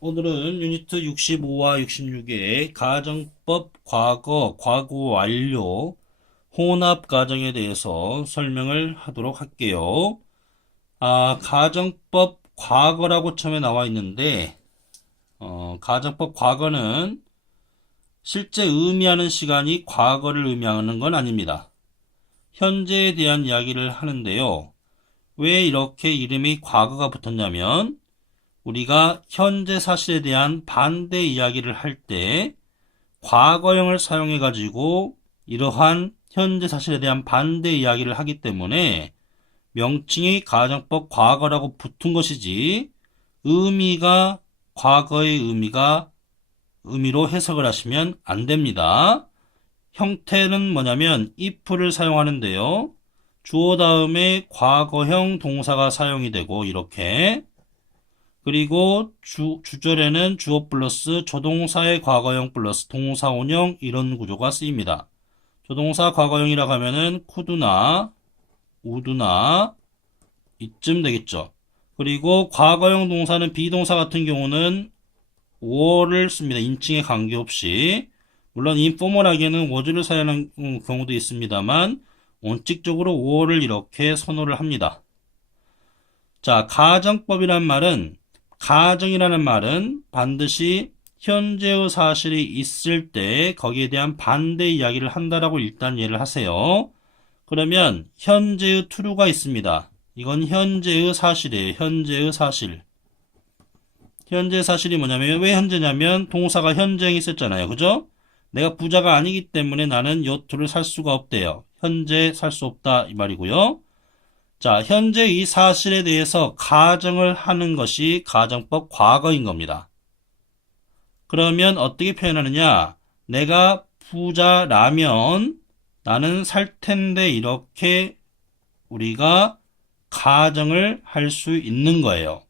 오늘은 유니트 65와 66의 가정법 과거, 과거 완료, 혼합 가정에 대해서 설명을 하도록 할게요. 가정법 과거라고 처음에 나와 있는데, 가정법 과거는 실제 의미하는 시간이 과거를 의미하는 건 아닙니다. 현재에 대한 이야기를 하는데요. 왜 이렇게 이름이 과거가 붙었냐면, 우리가 현재 사실에 대한 반대 이야기를 할 때 과거형을 사용해 가지고 이러한 현재 사실에 대한 반대 이야기를 하기 때문에 명칭이 가정법 과거라고 붙은 것이지 의미가 과거의 의미로 해석을 하시면 안 됩니다. 형태는 뭐냐면 if를 사용하는데요. 주어 다음에 과거형 동사가 사용이 되고 이렇게, 그리고 주절에는 주어 플러스 조동사의 과거형 플러스 동사원형 이런 구조가 쓰입니다. 조동사 과거형이라고 하면은 could나 would나 이쯤 되겠죠. 그리고 과거형 동사는 비동사 같은 경우는 were를 씁니다. 인칭에 관계없이. 물론 인포멀하게는 was를 사용하는 경우도 있습니다만 원칙적으로 were를 이렇게 선호를 합니다. 자, 가정이라는 말은 반드시 현재의 사실이 있을 때 거기에 대한 반대 이야기를 한다라고 일단 이해를 하세요. 그러면 현재의 true가 있습니다. 이건 현재의 사실이에요. 현재의 사실. 현재의 사실이 뭐냐면, 왜 현재냐면 동사가 현재형이 있었잖아요. 그죠? 내가 부자가 아니기 때문에 나는 요트를 살 수가 없대요. 현재 살 수 없다 이 말이고요. 자, 현재 이 사실에 대해서 가정을 하는 것이 가정법 과거인 겁니다. 그러면 어떻게 표현하느냐? 내가 부자라면 나는 살 텐데, 이렇게 우리가 가정을 할 수 있는 거예요.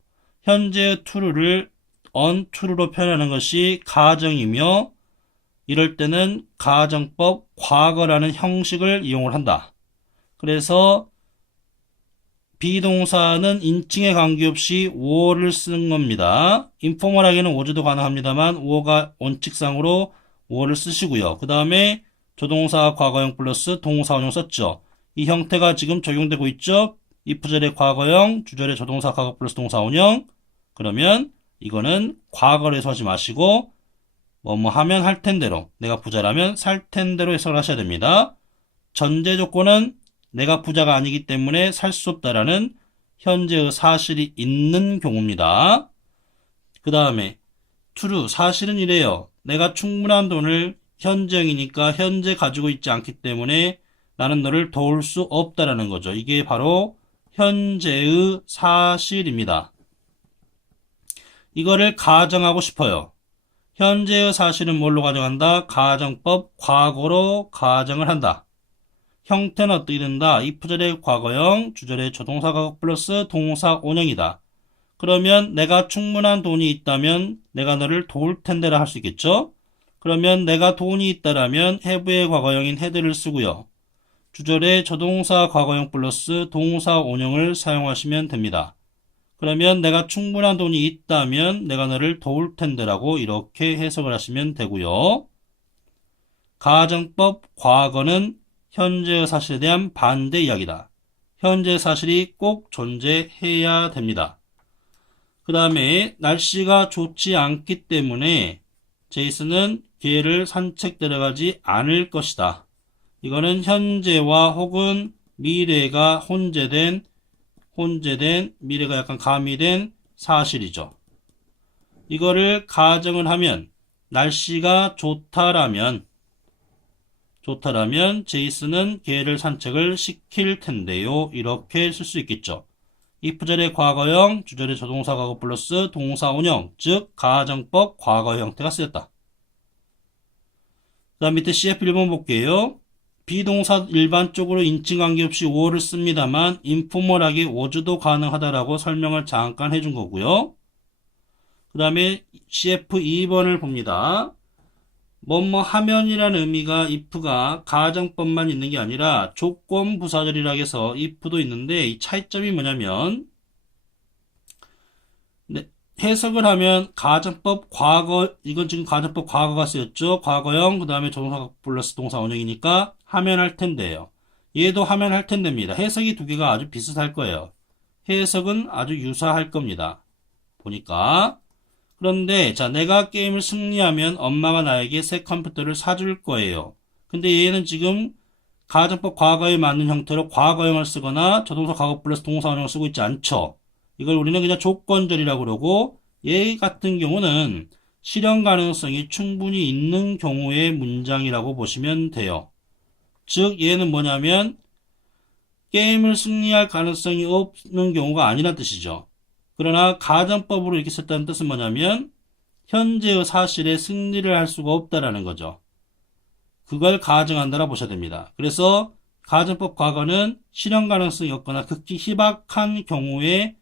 현재의 true를 untrue로 표현하는 것이 가정이며, 이럴 때는 가정법 과거라는 형식을 이용을 한다. 그래서 비동사는 인칭에 관계없이 were를 쓰는 겁니다. 인포멀하게는 was도 가능합니다만 were가 원칙상으로 were를 쓰시고요. 그 다음에 조동사 과거형 플러스 동사원형 썼죠. 이 형태가 지금 적용되고 있죠. if절의 과거형, 주절의 조동사 과거 플러스 동사원형. 그러면 이거는 과거로 해석하지 마시고 뭐뭐 하면 할 텐대로, 내가 부자라면 살 텐대로 해석을 하셔야 됩니다. 전제 조건은 내가 부자가 아니기 때문에 살 수 없다라는 현재의 사실이 있는 경우입니다. 그 다음에 true, 사실은 이래요. 내가 충분한 돈을, 현재형이니까 현재 가지고 있지 않기 때문에 나는 너를 도울 수 없다라는 거죠. 이게 바로 현재의 사실입니다. 이거를 가정하고 싶어요. 현재의 사실은 뭘로 가정한다? 가정법 과거로 가정을 한다. 형태는 어떻게 된다? if절의 과거형, 주절의 조동사 과거 플러스 동사 원형이다. 그러면 내가 충분한 돈이 있다면 내가 너를 도울 텐데라 할 수 있겠죠? 그러면 내가 돈이 있다라면 have의 과거형인 had를 쓰고요. 주절의 조동사 과거형 플러스 동사 원형을 사용하시면 됩니다. 그러면 내가 충분한 돈이 있다면 내가 너를 도울 텐데라고 이렇게 해석을 하시면 되고요. 가정법 과거는 현재의 사실에 대한 반대 이야기다. 현재 사실이 꼭 존재해야 됩니다. 그 다음에 날씨가 좋지 않기 때문에 제이슨은 개를 산책 데려가지 않을 것이다. 이거는 현재와 혹은 미래가 혼재된 미래가 약간 가미된 사실이죠. 이거를 가정을 하면 날씨가 좋다라면 제이슨은 개를 산책을 시킬 텐데요. 이렇게 쓸 수 있겠죠. if절의 과거형, 주절의 조동사 과거 플러스 동사 원형, 즉 가정법 과거 형태가 쓰였다. 그 다음 밑에 CF 1번 볼게요. 비동사 일반적으로 인칭 관계없이 were를 씁니다만 인포멀하게 was도 가능하다라고 설명을 잠깐 해준 거고요. 그 다음에 CF 2번을 봅니다. 뭐뭐 하면이라는 의미가 if가 가정법만 있는 게 아니라 조건 부사절이라 해서 if도 있는데, 이 차이점이 뭐냐면 해석을 하면 가정법 과거, 이건 지금 가정법 과거가 쓰였죠. 과거형, 그 다음에 조동사 플러스 동사 원형이니까 하면 할 텐데요. 얘도 하면 할 텐데입니다. 해석이 두 개가 아주 비슷할 거예요. 해석은 아주 유사할 겁니다. 보니까. 그런데 자, 내가 게임을 승리하면 엄마가 나에게 새 컴퓨터를 사줄 거예요. 근데 얘는 지금 가정법 과거에 맞는 형태로 과거형을 쓰거나 조동사 과거 플러스 동사 원형을 쓰고 있지 않죠. 이걸 우리는 그냥 조건절이라고 그러고, 얘 같은 경우는 실현 가능성이 충분히 있는 경우의 문장이라고 보시면 돼요. 즉 얘는 뭐냐면 게임을 승리할 가능성이 없는 경우가 아니란 뜻이죠. 그러나 가정법으로 이렇게 썼다는 뜻은 뭐냐면 현재의 사실에 승리를 할 수가 없다라는 거죠. 그걸 가정한다라 보셔야 됩니다. 그래서 가정법 과거는 실현 가능성이 없거나 극히 희박한 경우의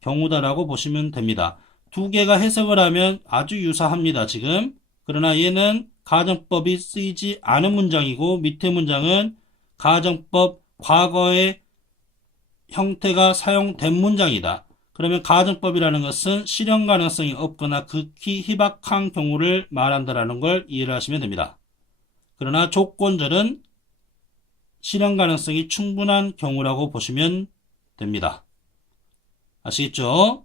경우다라고 보시면 됩니다. 두 개가 해석을 하면 아주 유사합니다. 지금. 그러나 얘는 가정법이 쓰이지 않은 문장이고 밑에 문장은 가정법 과거의 형태가 사용된 문장이다. 그러면 가정법이라는 것은 실현 가능성이 없거나 극히 희박한 경우를 말한다라는 걸 이해를 하시면 됩니다. 그러나 조건절은 실현 가능성이 충분한 경우라고 보시면 됩니다. 아시겠죠?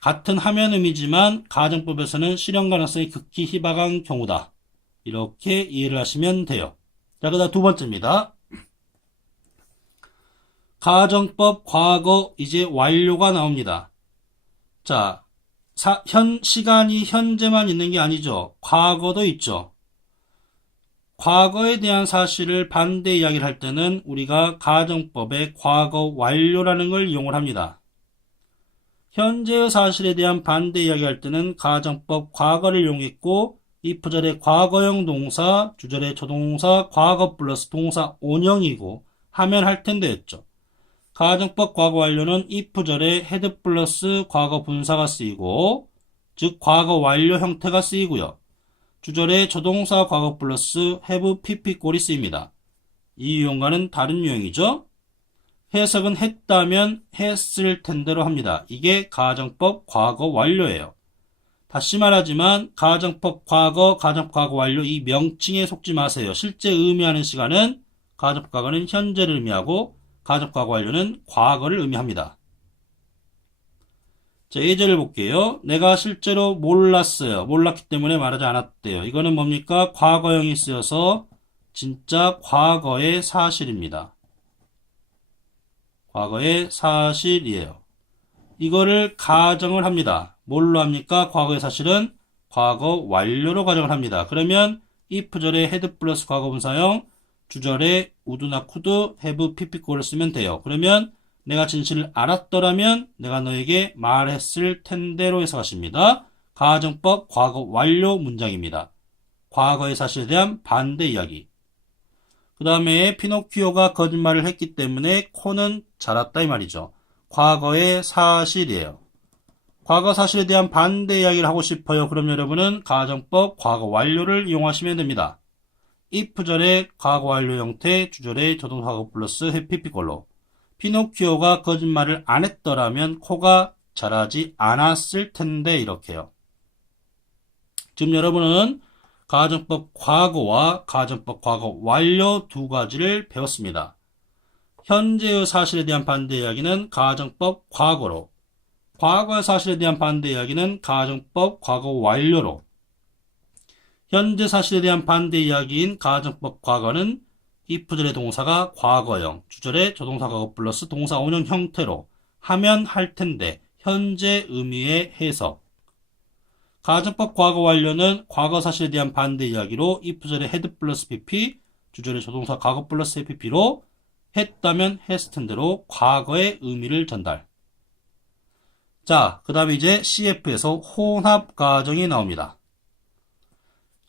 같은 하면 의미지만 가정법에서는 실현 가능성이 극히 희박한 경우다. 이렇게 이해를 하시면 돼요. 자, 그 다음 두 번째입니다. 가정법 과거 이제 완료가 나옵니다. 자, 시간이 현재만 있는 게 아니죠. 과거도 있죠. 과거에 대한 사실을 반대 이야기를 할 때는 우리가 가정법의 과거 완료라는 걸 이용을 합니다. 현재의 사실에 대한 반대 이야기할 때는 가정법 과거를 이용했고 if절의 과거형 동사, 주절의 조동사, 과거 플러스 동사 원형이고 하면 할 텐데 였죠. 가정법 과거 완료는 if절의 had 플러스 과거 분사가 쓰이고 즉 과거 완료 형태가 쓰이고요. 주절의 조동사 과거 플러스 have pp꼴이 쓰입니다. 이 유형과는 다른 유형이죠. 해석은 했다면 했을 텐대로 합니다. 이게 가정법 과거 완료예요. 다시 말하지만 가정법 과거, 가정법 과거 완료 이 명칭에 속지 마세요. 실제 의미하는 시간은 가정법 과거는 현재를 의미하고 가정법 과거 완료는 과거를 의미합니다. 자, 예제를 볼게요. 내가 실제로 몰랐어요. 몰랐기 때문에 말하지 않았대요. 이거는 뭡니까? 과거형이 쓰여서 진짜 과거의 사실입니다. 과거의 사실이에요. 이거를 가정을 합니다. 뭘로 합니까? 과거의 사실은 과거 완료로 가정을 합니다. 그러면 if절의 had 플러스 과거분사형, 주절의 would나 could, have, pp꼴을 쓰면 돼요. 그러면 내가 진실을 알았더라면 내가 너에게 말했을 텐데로 해석하십니다. 가정법 과거 완료 문장입니다. 과거의 사실에 대한 반대 이야기. 그 다음에 피노키오가 거짓말을 했기 때문에 코는 자랐다 이 말이죠. 과거의 사실이에요. 과거 사실에 대한 반대 이야기를 하고 싶어요. 그럼 여러분은 가정법 과거 완료를 이용하시면 됩니다. if절의 과거 완료 형태, 주절의 조동사 과거 플러스 pp꼴로 피노키오가 거짓말을 안 했더라면 코가 자라지 않았을 텐데 이렇게요. 지금 여러분은 가정법 과거와 가정법 과거 완료 두 가지를 배웠습니다. 현재의 사실에 대한 반대 이야기는 가정법 과거로, 과거의 사실에 대한 반대 이야기는 가정법 과거 완료로, 현재 사실에 대한 반대 이야기인 가정법 과거는 if절의 동사가 과거형, 주절의 조동사 과거 플러스 동사 원형 형태로 하면 할 텐데 현재 의미의 해석. 가정법 과거 완료는 과거 사실에 대한 반대 이야기로 if절의 had 플러스 pp, 주절의 조동사 과거 플러스 pp로 했다면 했을 텐데로 과거의 의미를 전달. 자, 그 다음에 이제 CF에서 혼합 가정이 나옵니다.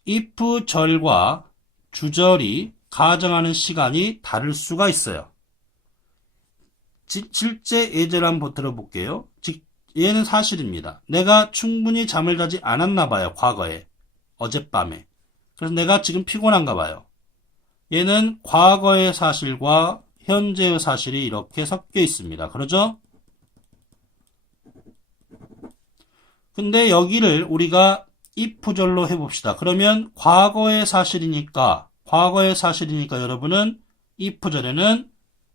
if 절과 주절이 가정하는 시간이 다를 수가 있어요. 실제 예제를 한번 들어볼게요. 얘는 사실입니다. 내가 충분히 잠을 자지 않았나 봐요. 과거에. 어젯밤에. 그래서 내가 지금 피곤한가 봐요. 얘는 과거의 사실과 현재의 사실이 이렇게 섞여 있습니다. 그러죠? 근데 여기를 우리가 if절로 해봅시다. 그러면 과거의 사실이니까 여러분은 if절에는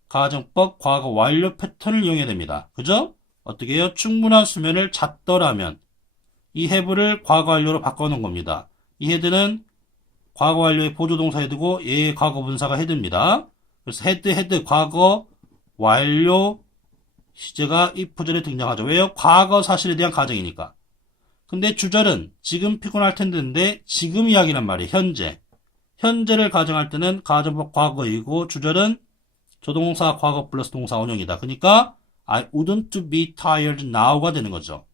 가정법 과거 완료 패턴을 이용해야 됩니다. 그죠? 어떻게 해요? 충분한 수면을 잤더라면 이 have를 과거 완료로 바꿔놓은 겁니다. 이 head는 과거 완료의 보조동사 헤드고 얘의 과거 분사가 헤드입니다. 그래서 헤드 과거 완료 시제가 if절에 등장하죠. 왜요? 과거 사실에 대한 가정이니까. 근데 주절은 지금 피곤할 텐데인데 지금 이야기란 말이에요. 현재를 가정할 때는 가정법 과거이고 주절은 조동사 과거 플러스 동사 원형이다. 그러니까 I wouldn't be tired now가 되는 거죠.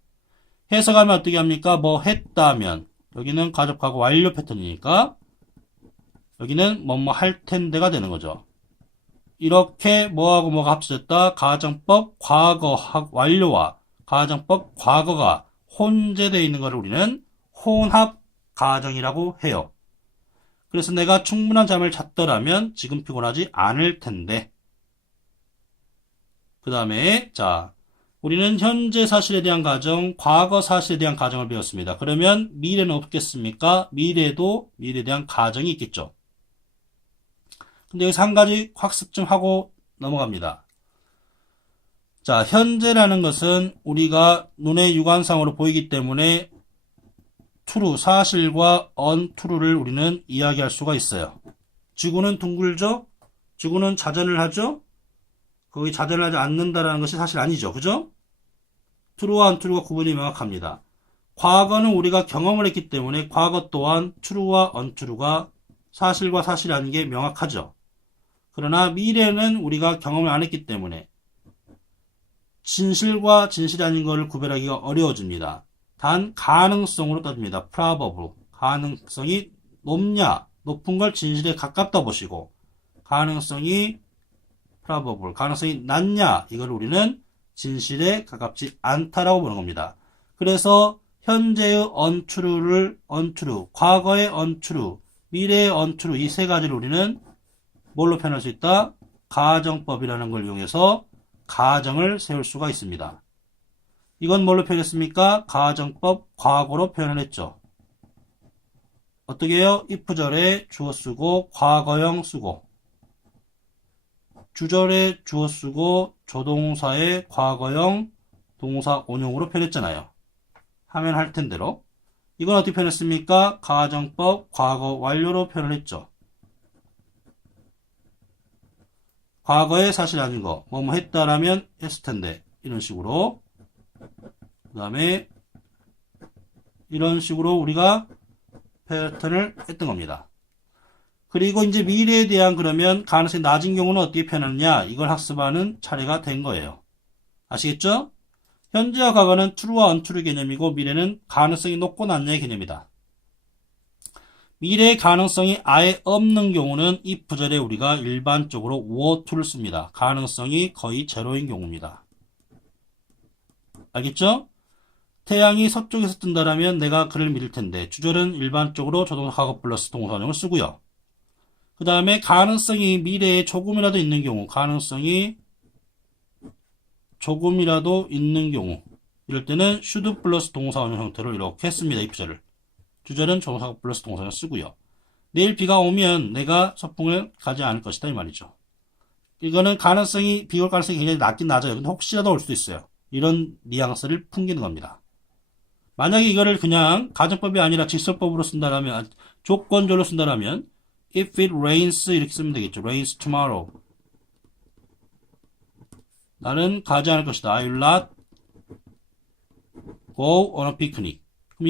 해석하면 어떻게 합니까? 뭐 했다면 여기는 가정 과거 완료 패턴이니까 여기는 뭐뭐 할 텐데가 되는 거죠. 이렇게 뭐하고 뭐가 합쳐졌다. 가정법 과거 완료와 가정법 과거가 혼재되어 있는 것을 우리는 혼합 가정이라고 해요. 그래서 내가 충분한 잠을 잤더라면 지금 피곤하지 않을 텐데. 그 다음에 자 우리는 현재 사실에 대한 가정, 과거 사실에 대한 가정을 배웠습니다. 그러면 미래는 없겠습니까? 미래에 대한 가정이 있겠죠. 근데 여기서 한 가지 학습 좀 하고 넘어갑니다. 자, 현재라는 것은 우리가 눈의 육안상으로 보이기 때문에 true, 사실과 untrue를 우리는 이야기할 수가 있어요. 지구는 둥글죠? 지구는 자전을 하죠? 거기 자전을 하지 않는다라는 것이 사실 아니죠. 그죠? true와 untrue가 구분이 명확합니다. 과거는 우리가 경험을 했기 때문에 과거 또한 true와 untrue가 사실과 사실이 아닌 게 명확하죠. 그러나 미래는 우리가 경험을 안 했기 때문에 진실과 진실이 아닌 것을 구별하기가 어려워집니다. 단 가능성으로 따집니다. probable. 가능성이 높냐? 높은 걸 진실에 가깝다 보시고 가능성이 probable. 가능성이 낮냐? 이걸 우리는 진실에 가깝지 않다라고 보는 겁니다. 그래서 현재의 untrue, 과거의 untrue, 미래의 untrue 이 세 가지를 우리는 뭘로 표현할 수 있다? 가정법이라는 걸 이용해서 가정을 세울 수가 있습니다. 이건 뭘로 표현했습니까? 가정법 과거로 표현을 했죠. 어떻게 해요? if절에 주어 쓰고 과거형 쓰고 주절에 주어 쓰고 조동사의 과거형 동사 원형으로 표현했잖아요. 하면 할 텐대로. 이건 어떻게 표현했습니까? 가정법 과거 완료로 표현을 했죠. 과거의 사실 아닌 거, 뭐뭐 했다라면 했을 텐데 이런 식으로 그 다음에 이런 식으로 우리가 패턴을 했던 겁니다. 그리고 이제 미래에 대한 그러면 가능성이 낮은 경우는 어떻게 표현하느냐 이걸 학습하는 차례가 된 거예요. 아시겠죠? 현재와 과거는 true와 untrue 개념이고 미래는 가능성이 높고 낮냐의 개념이다. 미래의 가능성이 아예 없는 경우는 if절에 우리가 일반적으로 were to를 씁니다. 가능성이 거의 제로인 경우입니다. 알겠죠? 태양이 서쪽에서 뜬다라면 내가 그를 믿을 텐데 주절은 일반적으로 조동사 과거 플러스 동사원형을 쓰고요. 그 다음에 가능성이 미래에 조금이라도 있는 경우 이럴 때는 should 플러스 동사원형 형태로 이렇게 했습니다. if절을. 주절은 조동사 플러스 동사를 쓰고요. 내일 비가 오면 내가 서풍을 가지 않을 것이다 이 말이죠. 이거는 비 올 가능성이 굉장히 낮긴 낮아요. 근데 혹시라도 올 수도 있어요. 이런 뉘앙스를 풍기는 겁니다. 만약에 이거를 그냥 가정법이 아니라 직설법으로 쓴다라면 조건절로 쓴다라면 if it rains 이렇게 쓰면 되겠죠. rains tomorrow. 나는 가지 않을 것이다. I will not go on a picnic. 그럼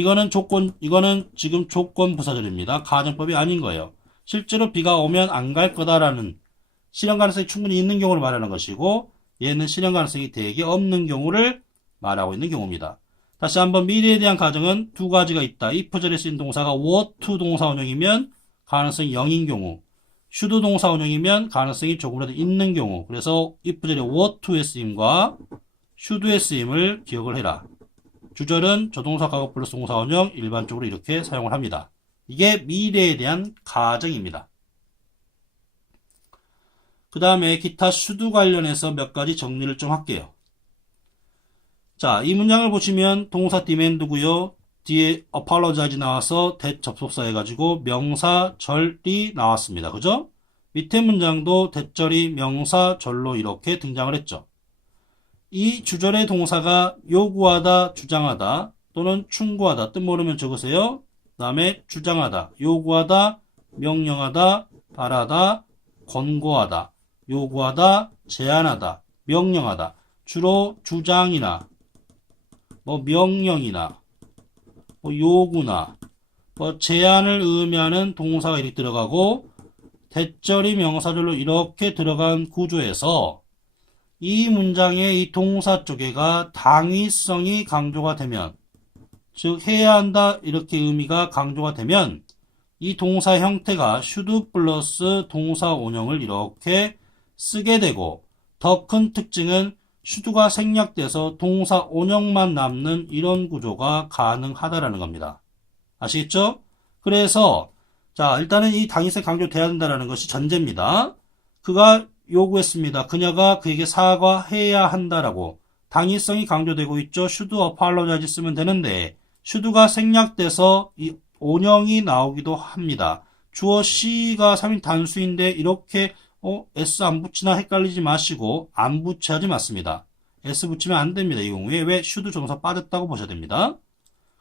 이거는 지금 조건 부사절입니다. 가정법이 아닌 거예요. 실제로 비가 오면 안 갈 거다라는 실현 가능성이 충분히 있는 경우를 말하는 것이고 얘는 실현 가능성이 되게 없는 경우를 말하고 있는 경우입니다. 다시 한번 미래에 대한 가정은 두 가지가 있다. if절에 쓰인 동사가 were to 동사 원형이면 가능성이 0인 경우 should 동사 원형이면 가능성이 조금이라도 있는 경우 그래서 if절에 were to의 쓰임과 should의 쓰임을 기억을 해라. 주절은 조동사 과거 플러스 동사 원형 일반적으로 이렇게 사용을 합니다. 이게 미래에 대한 가정입니다. 그 다음에 기타 should 관련해서 몇 가지 정리를 좀 할게요. 자, 이 문장을 보시면 동사 demand고요. 뒤에 apologize 나와서 that 접속사 해가지고 명사 절이 나왔습니다. 그죠? 밑에 문장도 that절이 명사 절로 이렇게 등장을 했죠. 이 주절의 동사가 요구하다, 주장하다 또는 충고하다, 뜻 모르면 적으세요. 그 다음에 주장하다, 요구하다, 명령하다, 바라다, 권고하다, 요구하다, 제안하다, 명령하다. 주로 주장이나 명령이나 요구나 제안을 의미하는 동사가 이렇게 들어가고 대절이 명사절로 이렇게 들어간 구조에서 이 문장의 이 동사 쪽에가 당위성이 강조가 되면 즉 해야 한다 이렇게 의미가 강조가 되면 이 동사 형태가 should 플러스 동사 원형을 이렇게 쓰게 되고 더 큰 특징은 should가 생략돼서 동사 원형만 남는 이런 구조가 가능하다라는 겁니다. 아시겠죠? 그래서 자 일단은 이 당위성 강조돼야 된다는 것이 전제입니다. 그가 요구했습니다. 그녀가 그에게 사과해야 한다라고 당위성이 강조되고 있죠. should apologize 쓰면 되는데 should가 생략돼서 이 원형이 나오기도 합니다. 주어 she가 3인 단수인데 이렇게 s 안 붙이나 헷갈리지 마시고 안 붙여야지 맞습니다. s 붙이면 안 됩니다. 이 경우에 왜 should 조동사 빠졌다고 보셔야 됩니다.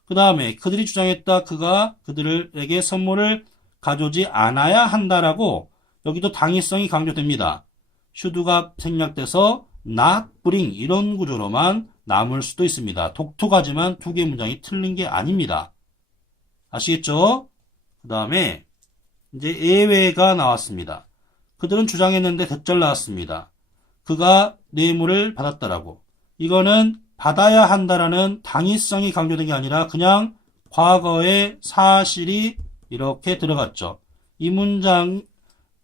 그 다음에 그들이 주장했다. 그가 그들에게 선물을 가져오지 않아야 한다라고 여기도 당위성이 강조됩니다. should가 생략돼서 not bring 이런 구조로만 남을 수도 있습니다. 독특하지만 두 개의 문장이 틀린 게 아닙니다. 아시겠죠? 그 다음에 이제 예외가 나왔습니다. 그들은 주장했는데 대절 나왔습니다. 그가 뇌물을 받았다라고. 이거는 받아야 한다라는 당위성이 강조된 게 아니라 그냥 과거의 사실이 이렇게 들어갔죠. 이 문장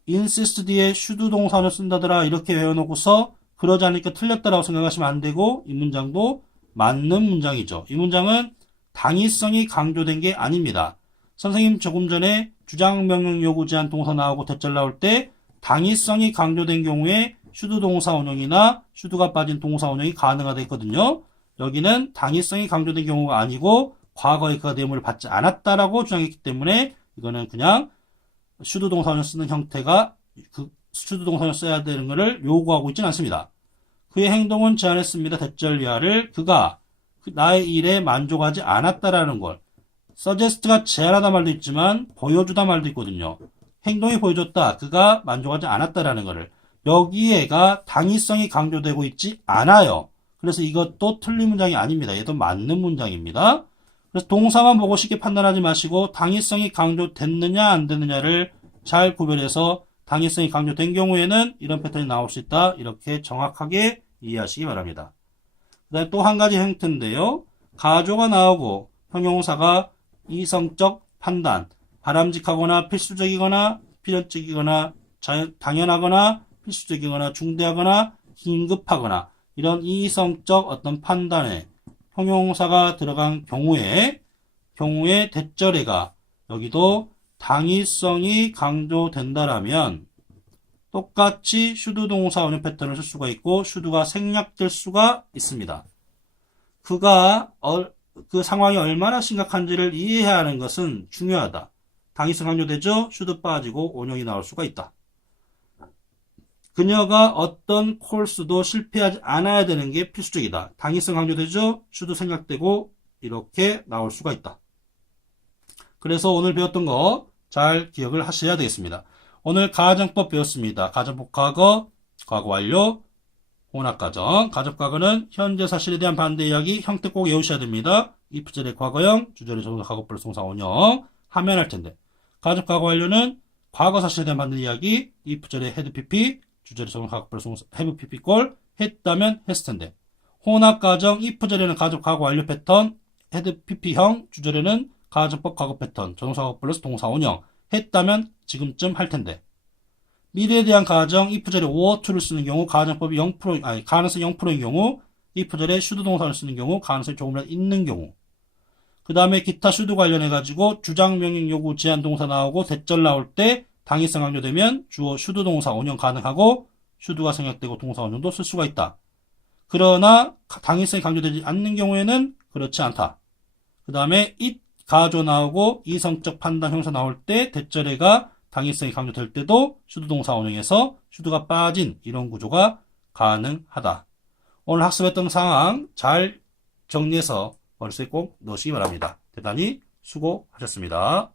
insist 뒤에 should 동사를 쓴다더라 이렇게 외워놓고서 그러지 않으니까 틀렸다라고 생각하시면 안 되고 이 문장도 맞는 문장이죠. 이 문장은 당위성이 강조된 게 아닙니다. 선생님 조금 전에 주장, 명령, 요구, 제한 동사 나오고 대절 나올 때 당위성이 강조된 경우에 should 동사 원형이나 should가 빠진 동사 원형이 가능하다 했거든요. 여기는 당위성이 강조된 경우가 아니고 과거에 그가 뇌물을 받지 않았다라고 주장했기 때문에 이거는 그냥 should 동사 원형 쓰는 형태가 그 should 동사 원형 써야 되는 것을 요구하고 있지는 않습니다. 그의 행동은 제안했습니다. 대절 이하를 그가 나의 일에 만족하지 않았다라는 걸 suggest가 제안하다 말도 있지만 보여주다 말도 있거든요. 행동이 보여줬다. 그가 만족하지 않았다라는 것을 여기에가 당위성이 강조되고 있지 않아요. 그래서 이것도 틀린 문장이 아닙니다. 얘도 맞는 문장입니다. 그래서 동사만 보고 쉽게 판단하지 마시고 당위성이 강조됐느냐 안 됐느냐를 잘 구별해서 당위성이 강조된 경우에는 이런 패턴이 나올 수 있다. 이렇게 정확하게 이해하시기 바랍니다. 그 다음에 또 한 가지 형태인데요. 가조가 나오고 형용사가 이성적 판단, 바람직하거나 필수적이거나 필연적이거나 당연하거나 필수적이거나 중대하거나 긴급하거나 이런 이성적 어떤 판단에 형용사가 들어간 경우에 대절에가 여기도 당위성이 강조된다라면 똑같이 should 동사 원형 패턴을 쓸 수가 있고 should가 생략될 수가 있습니다. 그가 그 상황이 얼마나 심각한지를 이해해야 하는 것은 중요하다. 당위성 강조되죠? should 빠지고 원형이 나올 수가 있다. 그녀가 어떤 코र्스도 실패하지 않아야 되는 게 필수적이다. 당위성 강조되죠? should 생략되고 이렇게 나올 수가 있다. 그래서 오늘 배웠던 거 잘 기억을 하셔야 되겠습니다. 오늘 가정법 배웠습니다. 가정법 과거, 과거 완료, 혼합가정. 가정과거는 현재 사실에 대한 반대 이야기 형태 꼭 외우셔야 됩니다. if절의 과거형, 주절의 조동사 과거 플러스 동사 원형 하면 할 텐데. 가정과거 완료는 과거 사실에 대한 반대 이야기 if절의 had pp, 주절의 조동사 과거 플러스 동사 have pp 꼴 했다면 했을 텐데. 혼합가정 if절에는 가정과거 완료 패턴 had pp형, 주절에는 가정법 과거 패턴 조동사 과거 플러스 동사 원형 했다면 지금쯤 할 텐데. 미래에 대한 가정, if절에 or to를 쓰는 경우, 가정법이 0%, 가능성이 0%인 경우, if절에 should 동사를 쓰는 경우, 가능성이 조금이라도 있는 경우. 그 다음에 기타 should 관련해가지고, 주장, 명령, 요구, 제한 동사 나오고, 대절 나올 때, 당위성 강조되면, 주어 should 동사 원형 가능하고, should가 생략되고 동사 원형도 쓸 수가 있다. 그러나 당위성이 강조되지 않는 경우에는 그렇지 않다. 그 다음에 it 가조 나오고 이성적 판단 형사 나올 때 대절해가 당위성이 강조될 때도 should 동사 원형에서 should가 빠진 이런 구조가 가능하다. 오늘 학습했던 상황 잘 정리해서 머릿속에 꼭 넣으시기 바랍니다. 대단히 수고하셨습니다.